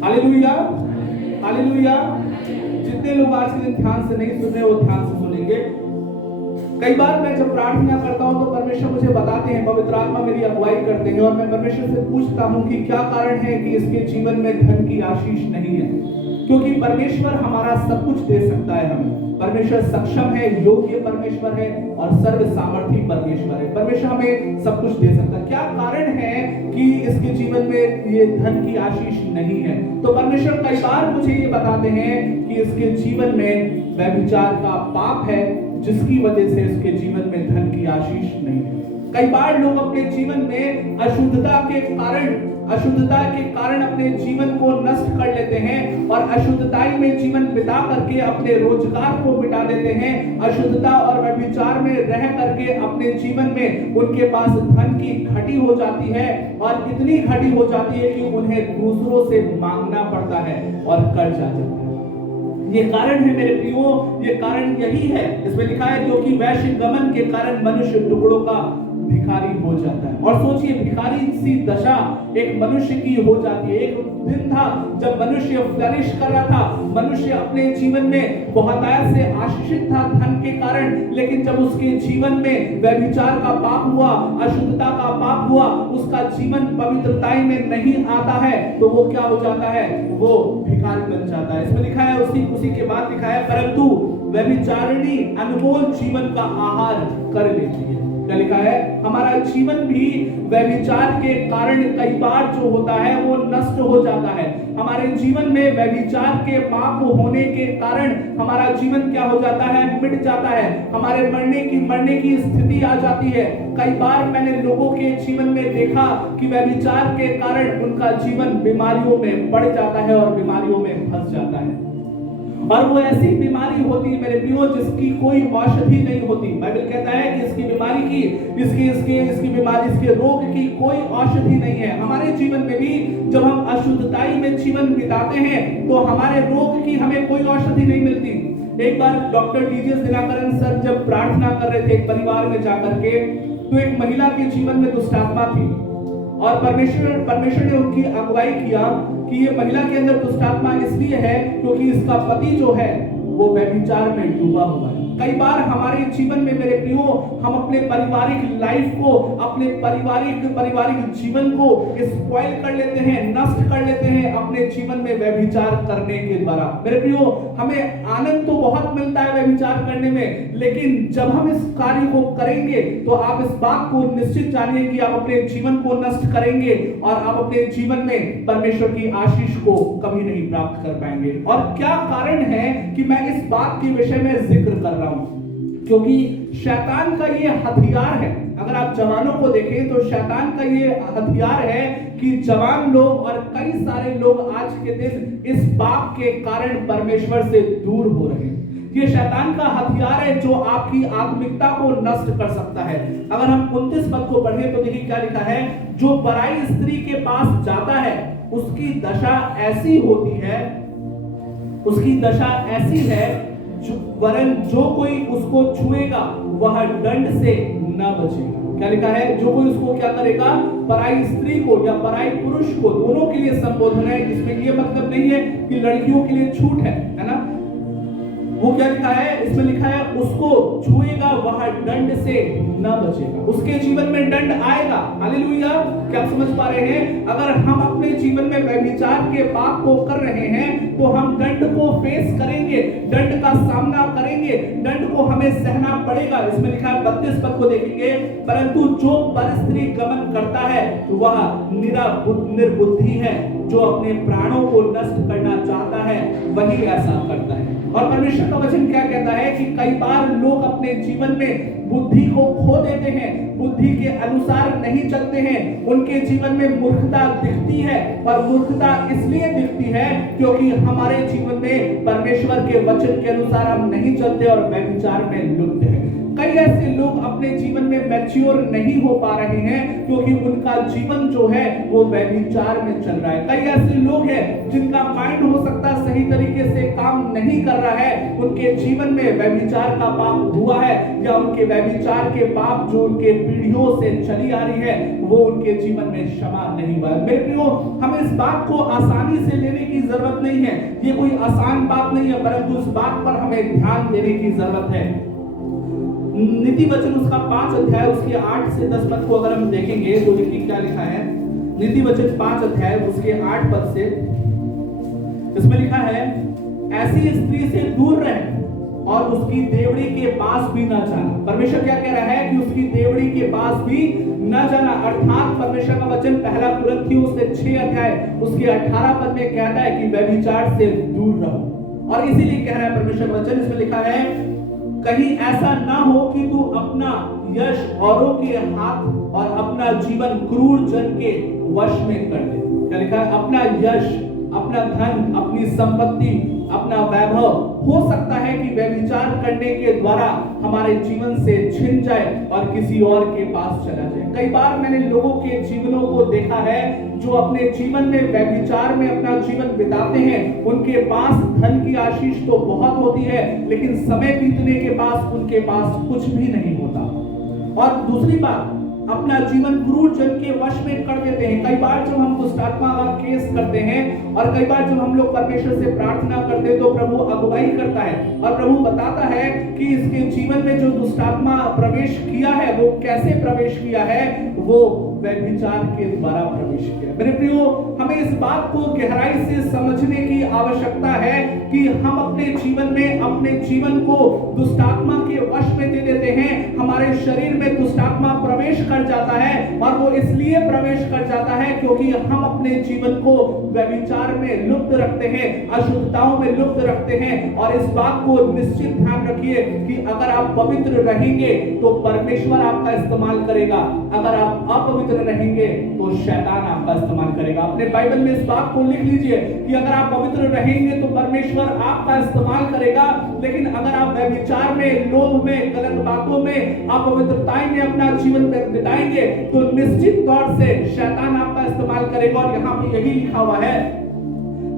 हालेलुया हालेलुया। जितने लोग आज के दिन ध्यान से नहीं सुन रहे वो ध्यान से सुनेंगे। कई बार मैं जब प्रार्थना करता हूं तो परमेश्वर मुझे बताते हैं, पवित्र आत्मा मेरी अगुवाई करते हैं और मैं परमेश्वर से पूछता हूं कि क्या कारण है कि इसके जीवन में धन की आशीष नहीं है। क्योंकि परमेश्वर हमारा सब कुछ दे सकता है। हमें परमेश्वर सक्षम है, योग्य परमेश्वर है और सर्व सामर्थी परमेश्वर है। परमेश्वर हमें सब कुछ दे सकता है। क्या कारण है कि इसके जीवन में ये धन की आशीष नहीं है? तो परमेश्वर कई बार मुझे ये बताते हैं कि इसके जीवन में व्यभिचार का पाप है, जिसकी वजह से इसके जीवन में धन की आशीष नहीं है। कई बार लोग अपने जीवन में अशुद्धता के कारण अपने जीवन को नष्ट कर लेते हैं और अशुद्धताई में जीवन बिता करके अपने रोजगार को मिटा देते हैं। अशुद्धता और व्यभिचार में रह करके अपने जीवन में उनके पास धन की घटी हो जाती है और इतनी घटी हो जाती है कि उन्हें दूसरों से मांगना पड़ता है और कर्ज आ जाता है। ये कारण है मेरे प्रियो, ये कारण यही है। इसमें लिखा है, क्योंकि वैश्विक गमन के कारण मनुष्य टुकड़ों का भिखारी हो जाता है। और सोचिए, भिखारी सी दशा एक मनुष्य की हो जाती है। एक दिन था जब मनुष्य फ्लरिश कर रहा था, मनुष्य अपने जीवन में बहुतायत से आशीषित था धन के कारण, लेकिन जब उसके जीवन में व्यभिचार का पाप हुआ, अशुद्धता का पाप हुआ, उसका जीवन पवित्रताई में नहीं आता है, तो वो क्या हो जाता है? वो भिखारी बन जाता है। इसमें लिखा है, उसी के बाद लिखा है, परंतु व्यभिचारिणी अनमोल जीवन का आहार कर लेती है। क्या लिखा है? हमारा जीवन भी व्यभिचार के कारण कई बार जो होता है वो नष्ट हो जाता है। हमारे जीवन में व्यभिचार के पाप होने के कारण हमारा जीवन क्या हो जाता है? मिट जाता है। हमारे मरने की स्थिति आ जाती है। कई बार मैंने लोगों के जीवन में देखा कि व्यभिचार के कारण उनका जीवन बीमारियों में पड़ जाता है और बीमारियों में फंस जाता है। और वो ऐसी बीमारी होती है मेरे प्रियो जिसकी कोई औषधि नहीं होती। बाइबल कहता है कि इसकी बीमारी की इसकी बीमारी इसके रोग की कोई औषधि नहीं है। हमारे जीवन में भी जब हम अशुद्धताई में जीवन बिताते हैं तो हमारे रोग की हमें कोई औषधि नहीं मिलती। एक बार डॉक्टर टीजीएस दिनकरन सर जब प्रार्थना कर रहे थे एक परिवार में जाकर के, तो एक महिला के जीवन में दुष्ट आत्मा थी और परमेश्वर ने उनकी अगुवाई किया कि ये महिला के अंदर दुष्ट आत्मा इसलिए है क्योंकि इसका पति जो है वो व्यभिचार में डूबा हुआ है। कई बार हमारे जीवन में मेरे प्रियो हम अपने पारिवारिक लाइफ को, अपने पारिवारिक जीवन को स्पॉइल कर लेते हैं, नष्ट कर लेते हैं अपने जीवन में व्यभिचार करने के द्वारा। मेरे प्रियो हमें आनंद तो बहुत मिलता है व्यभिचार करने में, लेकिन जब हम इस कार्य को करेंगे तो आप इस बात को निश्चित जानिए कि आप अपने जीवन को नष्ट करेंगे और आप अपने जीवन में परमेश्वर की आशीष को कभी नहीं प्राप्त कर पाएंगे। और क्या कारण है कि मैं इस बात के विषय में जिक्र कर रहा हूं? क्योंकि शैतान का ये हथियार है। अगर आप जवानों को देखें तो शैतान का ये हथियार है कि जवान लोग और कई सारे लोग आज के दिन इस पाप के कारण परमेश्वर से दूर हो रहे हैं। ये शैतान का हथियार है जो आपकी आत्मिकता को नष्ट कर सकता है। अगर हम 29 पद को पढ़ें तो देखिए क्या लिखा है? जो पराई स्त्री के पास जाता है उसकी दशा ऐसी होती है, उसकी दशा ऐसी है वरन जो कोई उसको छुएगा वह दंड से न बचेगा। क्या लिखा है? जो कोई उसको क्या करेगा? पराई स्त्री को या पराई पुरुष को, दोनों के लिए संबोधन है। इसमें ये मतलब नहीं है कि लड़कियों के लिए छूट है ना? वो क्या लिखा है? इसमें लिखा है उसको छुएगा वह दंड से न बचेगा। उसके जीवन में दंड आएगा। हालेलुया! क्या समझ पा रहे हैं? अगर हम अपने जीवन में व्यभिचार के पाप को कर रहे हैं तो हम दंड को फेस करेंगे, दंड का सामना करेंगे, दंड को हमें सहना पड़ेगा। इसमें लिखा है 32 पद को देखेंगे, परंतु जो परस्त्री गमन करता है वह निर्बुद्धि है, जो अपने प्राणों को नष्ट करना चाहता है वही ऐसा करता है। और परमेश्वर का वचन क्या कहता है कि कई बार लोग अपने जीवन में बुद्धि को खो देते हैं, बुद्धि के अनुसार नहीं चलते हैं, उनके जीवन में मूर्खता दिखती है। और मूर्खता इसलिए दिखती है क्योंकि हमारे जीवन में परमेश्वर के वचन के अनुसार हम नहीं चलते और व्यभिचार में लिप्त हैं। कई ऐसे लोग अपने जीवन में मैच्योर नहीं हो पा रहे हैं क्योंकि उनका जीवन जो है वो व्यभिचार में चल रहा है। कई ऐसे लोग हैं जिनका माइंड हो सकता है सही तरीके से काम नहीं कर रहा है, उनके जीवन में व्यभिचार का पाप हुआ है या उनके व्यभिचार के पाप जो उनके पीढ़ियों से चली आ रही है वो उनके जीवन में क्षमा नहीं हुआ। मेरे प्रियो, हमें इस बात को आसानी से लेने की जरूरत नहीं है। ये कोई आसान बात नहीं है, परंतु इस बात पर हमें ध्यान देने की जरूरत है। नीति वचन उसका 5 अध्याय उसके 8 से 10 पद को अगर हम देखेंगे तो देखिए क्या लिखा है। नीति वचन 5 अध्याय उसके 8 पद से इसमें लिखा है, ऐसी स्त्री से दूर रहे और उसकी देवड़ी के पास भी न जाना। परमेश्वर क्या कह रहा है कि उसकी देवड़ी के पास भी न जाना। अर्थात परमेश्वर का वचन पहला कुरिन्थियों उसके 6 अध्याय उसके 18 पद में कहता है कि व्यभिचार से दूर रहो। और इसीलिए कह रहा है परमेश्वर वचन, इसमें लिखा है, कहीं ऐसा ना हो कि तू अपना यश औरों के हाथ और अपना जीवन क्रूर जन के वश में कर दे। क्या लिखा है? अपना यश, अपना धन, अपनी संपत्ति, अपना वैभव हो सकता है कि व्यभिचार करने के द्वारा हमारे जीवन से छिन जाए और किसी और के पास चला जाए। कई बार मैंने लोगों के जीवनों को देखा है जो अपने जीवन में व्यभिचार में अपना जीवन बिताते हैं। उनके पास धन की आशीष तो बहुत होती है, लेकिन समय बीतने के बाद उनके पास कुछ भी नहीं होता। और दूसरी बात, अपना जीवन क्रूर जन के वश में कर देते हैं। कई बार जब हम दुष्ट आत्मा का केस करते हैं और कई बार जब हम लोग परमेश्वर से प्रार्थना करते हैं तो प्रभु अगुवाई करता है और प्रभु बताता है कि इसके जीवन में जो दुष्ट आत्मा प्रवेश किया है वो कैसे प्रवेश किया है, वो व्यभिचार के द्वारा प्रवेश किया। मेरे प्रियो, हमें इस बात को गहराई से समझने की आवश्यकता है कि हम अपने जीवन को दुष्टात्मा के वश में दे देते हैं। हमारे शरीर में दुष्टात्मा प्रवेश कर जाता है और वो इसलिए प्रवेश कर जाता है क्योंकि हम अपने जीवन को व्यभिचार में लुप्त रखते हैं, अशुद्धताओं में लुप्त रखते हैं। और इस बात को निश्चित ध्यान रखिए कि अगर आप पवित्र रहेंगे तो परमेश्वर आपका इस्तेमाल करेगा, अगर आप अपवित्र रहेंगे तो शैतान आपका इस्तेमाल करेगा। अपने बाइबल में इस बात को लिख लीजिए कि अगर आप पवित्र रहेंगे तो परमेश्वर आपका इस्तेमाल करेगा, लेकिन अगर आप व्यभिचार में, लोभ में, गलत बातों में, अपवित्रताएं में अपना जीवन बिताएंगे तो निश्चित तौर से शैतान आपका इस्तेमाल करेगा। और यहाँ पे यही लिखा हुआ है,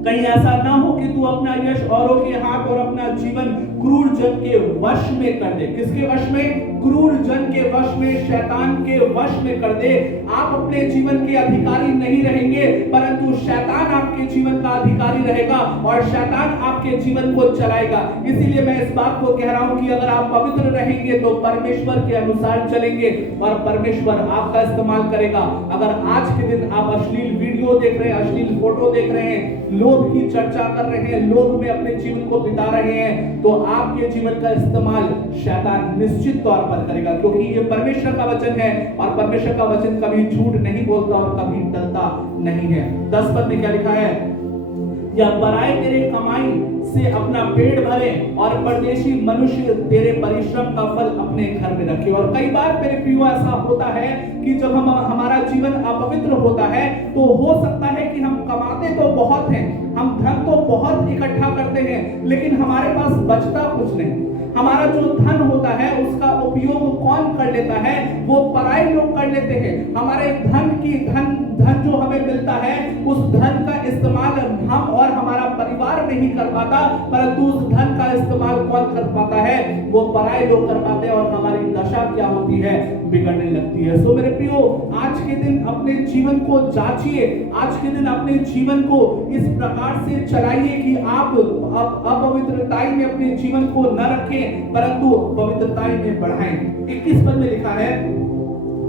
कहीं ऐसा ना हो कि तू अपना यश औरों के हाथ और अपना जीवन क्रूर जन के वश में कर दे। किसके वश में? क्रूर जन के वश में, शैतान के वश में कर दे। आप अपने जीवन के अधिकारी नहीं रहेंगे, परंतु शैतान आपके जीवन का अधिकारी रहेगा और शैतान आपके जीवन को चलाएगा। इसीलिए मैं इस बात को कह रहा हूं कि अगर आप पवित्र रहेंगे तो परमेश्वर के अनुसार चलेंगे और परमेश्वर आपका इस्तेमाल करेगा। अगर आज के दिन आप अश्लील वीडियो देख रहे हैं, अश्लील फोटो देख रहे हैं, लोभ की चर्चा कर रहे हैं, लोभ में अपने जीवन को बिता रहे हैं, तो आपके जीवन का इस्तेमाल शैतान निश्चित तौर पर करेगा, क्योंकि ये परमेश्वर का वचन है और परमेश्वर का वचन कभी झूठ नहीं बोलता और कभी टलता नहीं है। 10 पद में क्या लिखा है? या पराए तेरे कमाई से अपना पेट भरे और परदेशी मनुष्य तेरे परिश्रम का फल अपने घर में रखे। और कई बार मेरे प्रियो ऐसा होता है कि जब हमारा जीवन अपवित्र होता है तो हो सकता है कि हम कमाते तो बहुत हैं, हम धन तो बहुत इकट्ठा करते हैं, लेकिन हमारे पास बचता कुछ नहीं। हमारा जो धन होता है उसका उपयोग कौन कर लेता है? वो पराये लोग कर लेते हैं। हमारे धन जो हमें मिलता है उस धन का इस्तेमाल हम और हमारा परिवार नहीं कर पाता, परंतु उस धन का इस्तेमाल कौन कर पाता है? वो पराये लोग कर पाते हैं और हमारी दशा क्या होती है? बिगड़ने लगती है। सो मेरे प्रियो, आज के दिन अपने जीवन को जांचिए, आज के दिन अपने जीवन को इस प्रकार से चलाइए कि आप अपवित्रताई में अपने जीवन को न रखें परंतु पवित्रताई में बढ़ाएं। 21 पद में लिखा है,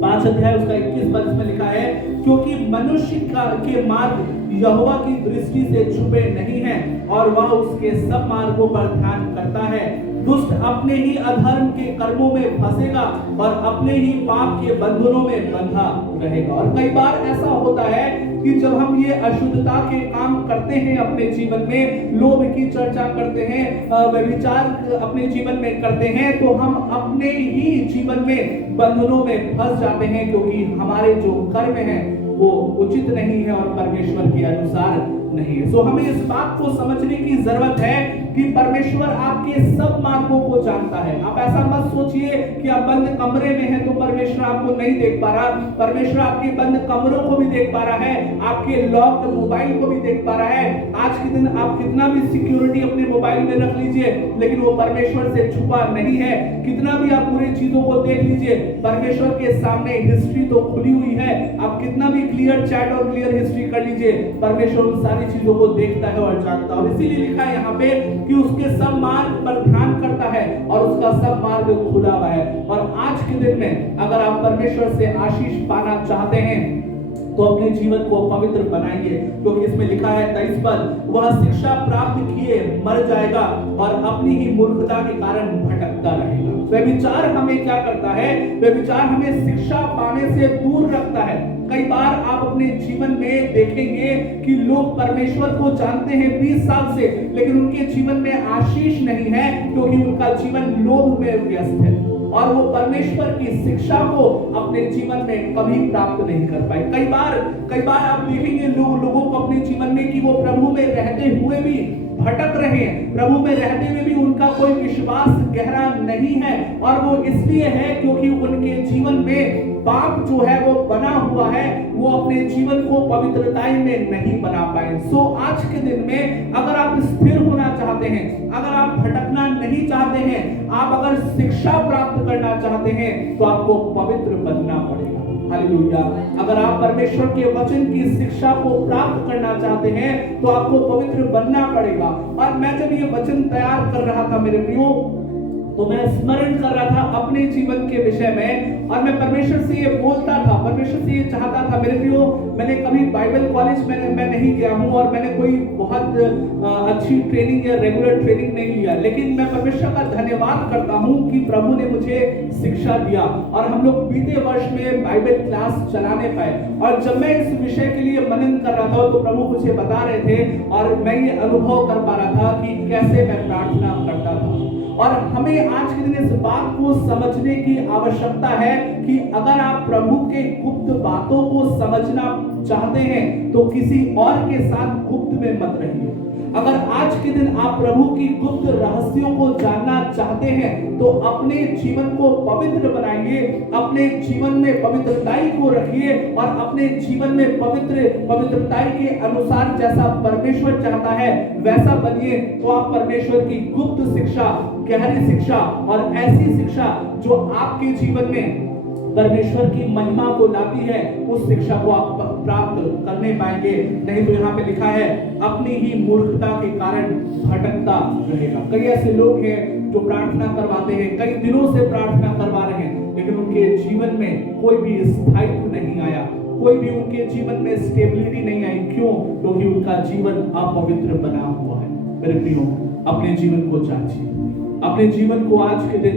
5 अध्याय उसका 21 पद में लिखा है, क्योंकि मनुष्य के मार्ग यहोवा की दृष्टि से छुपे नहीं है और वह उसके सब मार्गों पर ध्यान करता है। दुष्ट अपने ही अधर्म के कर्मों में फंसेगा और अपने ही पाप के बंधनों में बंधा रहेगा। और कई बार ऐसा होता है कि जब हम ये अशुद्धता के काम करते हैं अपने जीवन में, लोभ की चर्चा करते हैं, व्यभिचार अपने जीवन में करते हैं, तो हम अपने ही जीवन में बंधनों में फंस जाते हैं, क्योंकि हमारे जो कर्म हैं वो उचित नहीं है और परमेश्वर के अनुसार नहीं है। सो हमें इस बात को समझने की जरूरत है कि परमेश्वर आपके सब मार्गों को जानता है। आप ऐसा मत सोचिए कि आप बंद कमरे में हैं तो परमेश्वर आपको नहीं देख पा रहा। परमेश्वर आपके बंद कमरों को भी देख पा रहा है, आपके लॉक मोबाइल को भी देख पा रहा है। आज के दिन आप कितना भी सिक्योरिटी अपने मोबाइल में रख लीजिए, लेकिन वो परमेश्वर से छुपा नहीं है। कितना भी आप बुरी चीजों को देख लीजिए, परमेश्वर के सामने हिस्ट्री तो खुली हुई है। आप कितना भी क्लियर चैट और क्लियर हिस्ट्री कर लीजिए, परमेश्वर उन सारी चीजों को देखता है और जानता है। और इसीलिए लिखा है यहाँ पे कि उसके सब मार्ग पर ध्यान करता है और उसका सब मार्ग खुला हुआ है। और आज के दिन में अगर आप परमेश्वर से आशीष पाना चाहते हैं तो अपने जीवन को पवित्र बनाइए, क्योंकि इसमें लिखा है 23 पद, वह शिक्षा प्राप्त किए मर जाएगा और अपनी ही मूर्खता के कारण भटकता रहेगा। व्यभिचार हमें क्या करता है? व्यभिचार हमें शिक्षा पाने से दूर रखता है। कई बार आप अपने जीवन में देखेंगे कि लोग परमेश्वर को जानते हैं 20 साल से, लेकिन उनके जीवन में आशीष नहीं है, क्योंकि उनका जीवन लोभ में व्यस्त है और वो परमेश्वर की शिक्षा को अपने जीवन में कभी प्राप्त नहीं कर पाए। कई बार आप देखेंगे लोगों को अपने जीवन में कि वो प्रभु में रहते हुए भी भटक रहे हैं, प्रभु में रहते हुए भी उनका कोई विश्वास गहरा नहीं है, और वो इसलिए है क्योंकि उनके जीवन में पाप जो है वो बना हुआ है, वो अपने जीवन को पवित्रताई में नहीं बना पाए। सो आज के दिन में अगर आप स्थिर होना चाहते हैं, अगर आप भटकना नहीं चाहते हैं, आप अगर शिक्षा प्राप्त करना चाहते हैं, तो आपको पवित्र बनना पड़ेगा। हालेलुया। अगर आप परमेश्वर के वचन की शिक्षा को प्राप्त करना चाहते हैं तो आपको पवित्र बनना पड़ेगा। और मैं जब ये वचन तैयार कर रहा था मेरे प्रियो, तो मैं स्मरण कर रहा था अपने जीवन के विषय में और मैं परमेश्वर से ये बोलता था, परमेश्वर से ये चाहता था। मेरे प्रियो, मैंने कभी बाइबल कॉलेज में मैं नहीं गया हूँ और मैंने कोई बहुत अच्छी ट्रेनिंग या रेगुलर ट्रेनिंग नहीं लिया, लेकिन मैं परमेश्वर का धन्यवाद करता हूँ कि प्रभु ने मुझे शिक्षा दिया और हम लोग बीते वर्ष में बाइबल क्लास चलाने पाए। और जब मैं इस विषय के लिए मनन कर रहा था तो प्रभु मुझे बता रहे थे और मैं ये अनुभव कर पा रहा था कि कैसे मैं प्रार्थना करता था। और हमें आज के दिन इस बात को समझने की आवश्यकता है कि अगर आप प्रभु के गुप्त बातों को समझना चाहते हैं तो किसी और के साथ गुप्त में मत रहिए। अगर आज के दिन आप प्रभु की गुप्त रहस्यों को जानना चाहते हैं तो अपने जीवन को पवित्र बनाइए, अपने जीवन में पवित्रताई को रखिए और अपने जीवन में पवित्रताई के अनुसार जैसा परमेश्वर चाहता है वैसा बनिए। तो आप परमेश्वर की गुप्त शिक्षा, गहरी शिक्षा और ऐसी शिक्षा जो आपके जीवन में परमेश्वर की महिमा को लाती है, उस शिक्षा को आप प्राप्त करने पाएंगे। नहीं तो यहाँ पे लिखा है अपनी ही मूर्खता के कारण भटकता रहेगा। कई ऐसे लोग हैं जो प्रार्थना करवाते हैं, कई दिनों से प्रार्थना करवा रहे हैं, लेकिन उनके जीवन में कोई भी स्थायित्व नहीं आया, कोई भी उनके जीवन में स्टेबिलिटी नहीं आई। क्यों? क्योंकि उनका जीवन अपवित्र बना हुआ है। मेरे प्रियो, अपने जीवन को जांचिए, अपने जीवन को आज के दिन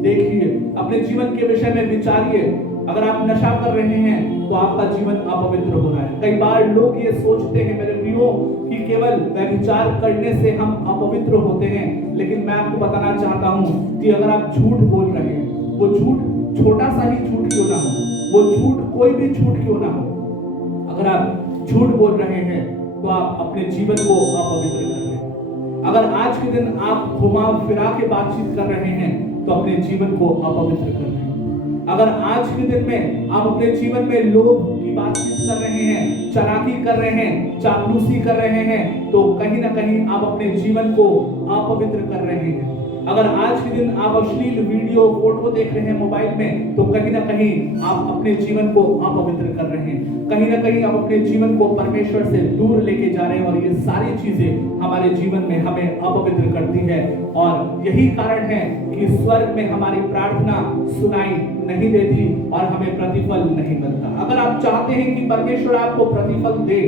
देखिए, अपने जीवन के विषय में विचारिए। अगर आप नशा कर रहे हैं तो आपका जीवन अपवित्र हो रहा है। कई बार लोग ये सोचते हैं मेरे प्रियो कि केवल व्यभिचार करने से हम अपवित्र होते हैं, लेकिन मैं आपको बताना चाहता हूं कि अगर आप झूठ बोल रहे हैं, वो झूठ छोटा सा ही झूठ क्यों ना हो, वो झूठ कोई भी झूठ क्यों ना हो, अगर आप झूठ बोल रहे हैं तो आप अपने जीवन को अपवित्र कर रहे हैं। अगर आज के दिन आप घुमा फिरा के बातचीत कर रहे हैं तो अपने जीवन को अपवित्र कर रहे हैं। अगर आज के दिन में आप अपने जीवन में लोग की बातचीत कर रहे हैं, चालाकी कर रहे हैं, चापलूसी कर रहे हैं, तो कहीं ना कहीं आप अपने जीवन को अपवित्र कर रहे हैं। अगर आज के दिन आप अश्लील वीडियो फोटो देख रहे हैं मोबाइल में, तो कहीं ना कहीं आप अपने जीवन को अपवित्र कर रहे हैं। कहीं ना कहीं आप अपने जीवन को परमेश्वर से दूर लेके जा रहे हैं और ये सारी चीजें हमारे जीवन में हमें अपवित्र करती है। और यही कारण है कि स्वर्ग में हमारी प्रार्थना सुनाई नहीं देती और हमें प्रतिफल नहीं मिलता। अगर आप चाहते हैं कि परमेश्वर आपको प्रतिफल दे,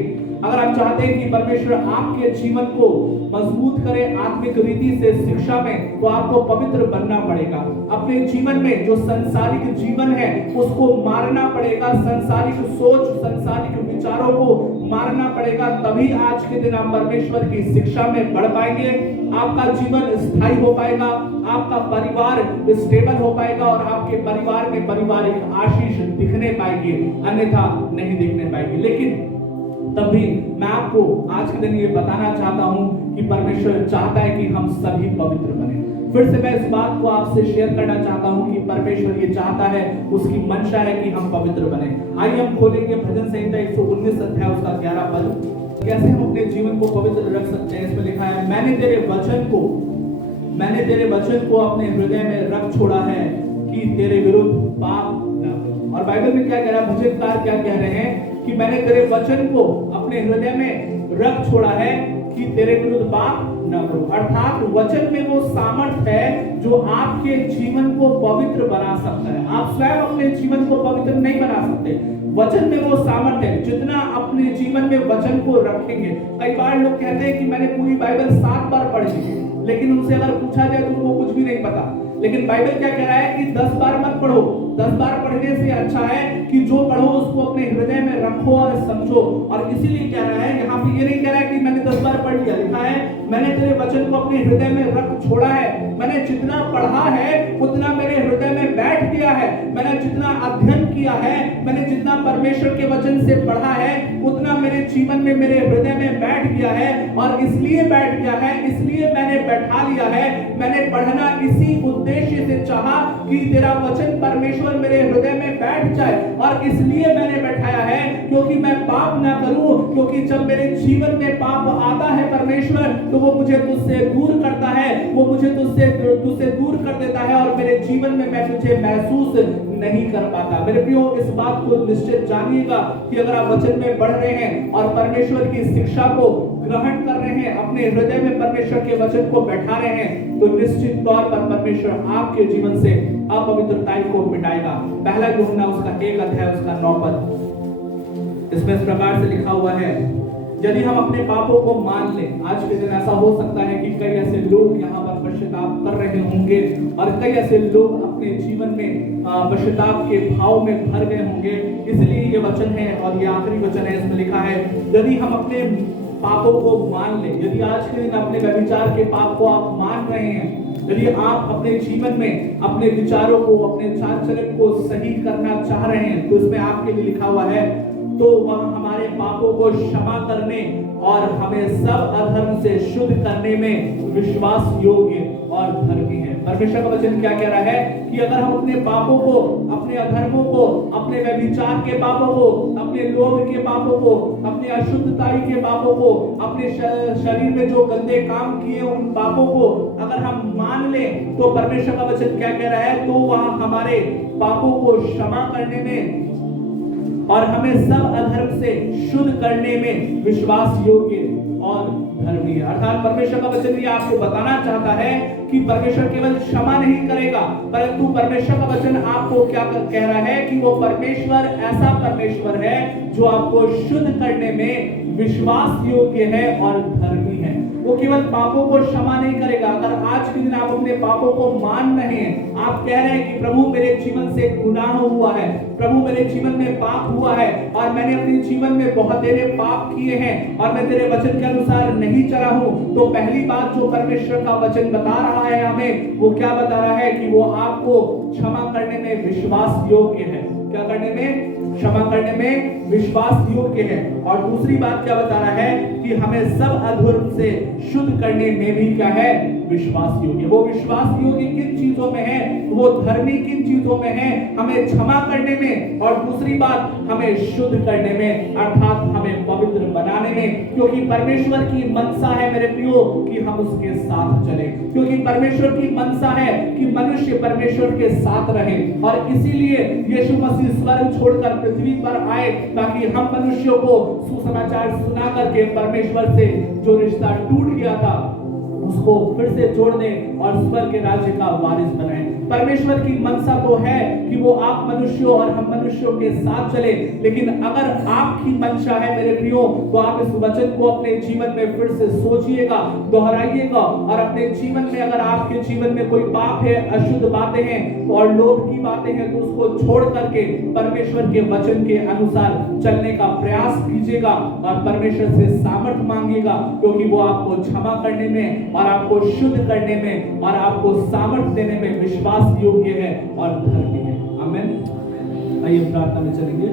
अगर आप चाहते हैं कि परमेश्वर आपके जीवन को मजबूत करे आत्मिक रीति से शिक्षा में, तो आपको पवित्र बनना पड़ेगा। अपने जीवन में जो संसारिक जीवन है उसको मारना पड़ेगा, संसारिक सोच, संसारिक विचारों को मारना पड़ेगा। तभी आज के दिन आप परमेश्वर की शिक्षा में बढ़ पाएंगे, आपका जीवन स्थायी हो पाएगा, आपका परिवार स्टेबल हो पाएगा और आपके परिवार में पारिवारिक आशीष दिखने पाएंगे, अन्यथा नहीं दिखने पाएंगे। लेकिन तब भी मैं आपको आज के दिन ये बताना चाहता हूं कि परमेश्वर चाहता है कि हम सभी पवित्र बने। फिर से मैं इस बात को आपसे शेयर करना चाहता हूं कि परमेश्वर ये चाहता है, उसकी मंशा है कि हम पवित्र बने। आइए हम खोलेंगे भजन संहिता 119 अध्याय उसका 11 पद। कैसे हम अपने जीवन को पवित्र रख सकते हैं? इसमें लिखा है, मैंने तेरे वचन को अपने हृदय में रख छोड़ा है कि तेरे विरुद्ध पाप न करूं। और बाइबल में क्या कह रहा है, भजनकार क्या कह रहे हैं कि मैंने तेरे वचन को अपने हृदय में रख छोड़ा है कि तेरे विरुद्ध पाप न करूं। अर्थात वचन में वो सामर्थ्य है जो आपके जीवन को पवित्र बना सकता है। आप स्वयं अपने जीवन को पवित्र नहीं बना सकते, वचन में वो सामर्थ्य है। जितना अपने जीवन में वचन को रखेंगे, कई बार लोग कहते हैं कि मैंने पूरी बाइबल 7 बार पढ़ी है, लेकिन उनसे अगर पूछा जाए तो उनको कुछ भी नहीं पता। लेकिन बाइबल क्या कह रहा है कि 10 बार मत पढ़ो, 10 बार पढ़ने से अच्छा है कि जो पढ़ो उसको अपने हृदय में रखो और समझो। और इसीलिए कह रहा है, यहाँ पे ये नहीं कह रहा है कि मैंने 10 बार पढ़ लिया, लिखा है मैंने तेरे वचन को अपने हृदय में रख छोड़ा है। मैंने जितना पढ़ा है उतना मेरे हृदय में बैठ गया है, मैंने जितना अध्ययन किया है, मैंने जितना परमेश्वर के वचन से पढ़ा है उतना मेरे जीवन में, मेरे हृदय में बैठ गया है। और इसलिए बैठ गया है, इसलिए मैंने बैठा लिया है। मैंने पढ़ना इसी उद्देश्य से चाहा कि तेरा वचन परमेश्वर मेरे हृदय में बैठ जाए, और इसलिए मैंने बैठाया है क्योंकि मैं पाप ना करूं। क्योंकि जब मेरे जीवन में पाप आता है परमेश्वर, तो वो मुझे तुझसे दूर करता है, वो मुझे तुझसे दूर कर देता है और मेरे जीवन में मैं तुझे महसूस नहीं कर पाता। मेरे प्रियो, इस बात को निश्चित जानिएगा कि अगर आप वचन में बढ़ रहे हैं और परमेश्वर की शिक्षा को ग्रहण कर रहे हैं, अपने हृदय में परमेश्वर के वचन को बैठा रहे हैं, तो निश्चित तौर पर परमेश्वर आपके जीवन से अपवित्रताई को मिटाएगा। पहला यूहन्ना उसका 1 अध्याय उसका 9 पद, इसमें इस प्रकार से लिखा हुआ है, यदि हम अपने पापों को मान लें। आज के दिन ऐसा हो सकता है कि कई ऐसे लोग यहाँ पर पश्चाताप कर रहे होंगे और कई ऐसे लोग अपने जीवन में पश्चाताप के भाव में भर गए होंगे। इसलिए ये वचन है और ये आखिरी वचन है, इसमें लिखा है, यदि हम अपने पापों को मान लें। यदि आज के दिन अपने व्यभिचार के पाप को आप मान रहे हैं, यदि आप अपने जीवन में अपने विचारों को, अपने चाल चलन को सही करना चाह रहे हैं, तो इसमें आपके लिए लिखा हुआ है, तो वह हमारे पापों को क्षमा करने और हमें सब अधर्म से शुद्ध करने में विश्वास योग्य और धर्मी है। परमेश्वर का वचन क्या कह रहा है कि अगर हम अपने पापों को, अपने अधर्मों को, अपने व्यभिचार के पापों को, अपने लोभ के पापों को, अपने अशुद्धताई के पापों को, अपने शरीर में जो गंदे काम किए उन पापों को अगर हम मान लें, तो परमेश्वर का वचन क्या कह रहा है, तो वह हमारे पापों को क्षमा करने में और हमें सब अधर्म से शुद्ध करने में विश्वास योग्य और धर्मी है। अर्थात परमेश्वर का वचन ये आपको बताना चाहता है कि परमेश्वर केवल क्षमा नहीं करेगा, परंतु परमेश्वर का वचन आपको क्या कह रहा है कि वो परमेश्वर ऐसा परमेश्वर है जो आपको शुद्ध करने में विश्वास योग्य है और धर्मी है। वो केवल पापों को क्षमा नहीं करेगा। अगर आज के दिन आप अपने पापों को मान रहे हैं, आप कह रहे हैं कि प्रभु मेरे जीवन से गुनाह हुआ है, प्रभु मेरे जीवन में पाप हुआ है और मैंने अपने जीवन में बहुत तेरे पाप किए हैं और मैं तेरे वचन के अनुसार नहीं चला हूं, तो पहली बात जो परमेश्वर का वचन बता रहा है हमें, वो क्या बता रहा है कि वो आपको क्षमा करने में विश्वास योग्य है। क्या करने में? क्षमा करने में विश्वास योग्य है। और दूसरी बात क्या बता रहा है कि हमें सब अधर्म से शुद्ध करने में भी क्या है? विश्वास योग्य। वो विश्वास योग्य किन चीजों में है? वो धर्मी किन चीजों में है? हमें क्षमा करने में और दूसरी बात हमें शुद्ध करने में, अर्थात हमें पवित्र बनाने में। क्योंकि परमेश्वर की मनसा है मेरे प्रियो कि हम उसके साथ चले, क्योंकि परमेश्वर की मनसा है कि मनुष्य परमेश्वर के साथ रहे और इसीलिए यीशु मसीह स्वर्ग छोड़कर पृथ्वी पर आए ताकि हम मनुष्यों को सुसमाचार सुना करके परमेश्वर से जो रिश्ता टूट गया था उसको फिर से जोड़ दें और स्वर्ग के राज्य का वारिस बनाएं। परमेश्वर की मनसा तो है कि वो आप मनुष्यों और हम मनुष्यों के साथ चले, लेकिन अगर आपकी मंशा है मेरे प्रियो, तो आप इस वचन को अपने जीवन में फिर से सोचिएगा, दोहराइएगा और अपने जीवन में अगर आपके जीवन में कोई पाप है, अशुद्ध बातें हैं और लोभ की बातें हैं, तो उसको छोड़ करके परमेश्वर के वचन के अनुसार चलने का प्रयास कीजिएगा और परमेश्वर से सामर्थ मांगिएगा, क्योंकि वो आपको क्षमा करने में और आपको शुद्ध करने में और आपको सामर्थ देने में विश्वास योग्य है और धर्मी है। आमीन। आइए प्रार्थना में चलेंगे।